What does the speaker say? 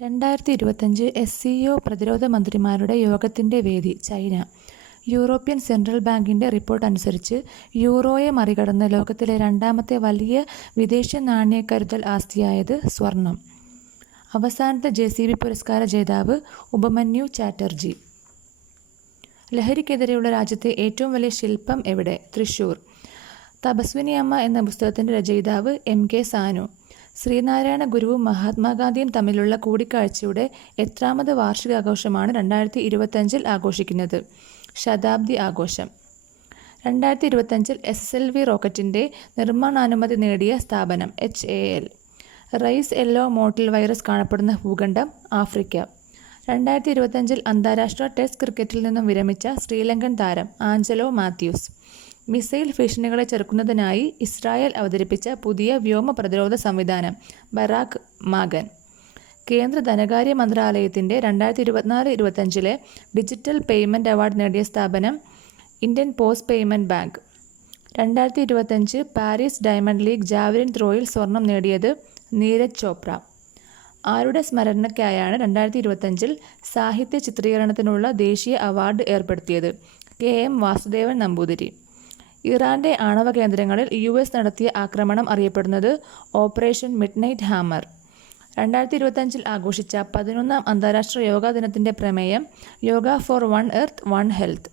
2025 SCO പ്രതിരോധ മന്ത്രിമാരുടെ യോഗത്തിന്റെ വേദി ചൈന. യൂറോപ്യൻ സെൻട്രൽ ബാങ്കിന്റെ റിപ്പോർട്ട് അനുസരിച്ച് യൂറോയെ മറികടന്ന് ലോകത്തിലെ രണ്ടാമത്തെ വലിയ വിദേശ നാണ്യക്കരുതൽ ആസ്തിയായത് സ്വർണം. അവസാനത്തെ JCB പുരസ്കാര ജേതാവ് ഉപമന്യു ചാറ്റർജി. ലഹരിക്കെതിരെയുള്ള രാജ്യത്തെ ഏറ്റവും വലിയ ശില്പം എവിടെ? തൃശൂർ. തപസ്വിനിയമ്മ എന്ന പുസ്തകത്തിന്റെ രചയിതാവ് MK സാനു. ശ്രീനാരായണ ഗുരുവും മഹാത്മാഗാന്ധിയും തമ്മിലുള്ള കൂടിക്കാഴ്ചയുടെ എത്രാമത് വാർഷികാഘോഷമാണ് 2025 ആഘോഷിക്കുന്നത്? ശതാബ്ദി ആഘോഷം. 2025 SSLV റോക്കറ്റിന്റെ നിർമ്മാണാനുമതി നേടിയ സ്ഥാപനം HAL. റൈസ് യെല്ലോ മോട്ടിൽ വൈറസ് കാണപ്പെടുന്ന ഭൂഖണ്ഡം ആഫ്രിക്ക. 2025 അന്താരാഷ്ട്ര ടെസ്റ്റ് ക്രിക്കറ്റിൽ നിന്നും വിരമിച്ച ശ്രീലങ്കൻ താരം ആഞ്ചലോ മാത്യൂസ്. മിസൈൽ ഭീഷണികളെ ചെറുക്കുന്നതിനായി ഇസ്രായേൽ അവതരിപ്പിച്ച പുതിയ വ്യോമ പ്രതിരോധ സംവിധാനം ബറാക്ക് മാഗൻ. കേന്ദ്ര ധനകാര്യ മന്ത്രാലയത്തിന്റെ 2024-25 ഡിജിറ്റൽ പേയ്മെന്റ് അവാർഡ് നേടിയ സ്ഥാപനം Indian post payment bank. 2025 Paris diamond league javelin ത്രോയിൽ സ്വർണം നേടിയത് നീരജ് ചോപ്ര. ആരുടെ സ്മരണയ്ക്കായാണ് 2025 സാഹിത്യ ചിത്രീകരണത്തിനുള്ള ദേശീയ അവാർഡ് ഏർപ്പെടുത്തിയത്? KM വാസുദേവൻ നമ്പൂതിരി. ഇറാന്റെ ആണവ കേന്ദ്രങ്ങളിൽ US നടത്തിയ ആക്രമണം അറിയപ്പെടുന്നത് ഓപ്പറേഷൻ മിഡ്നൈറ്റ് ഹാമർ. 2025 ആഘോഷിച്ച 11ാം അന്താരാഷ്ട്ര യോഗാ ദിനത്തിന്റെ പ്രമേയം yoga for one earth one health.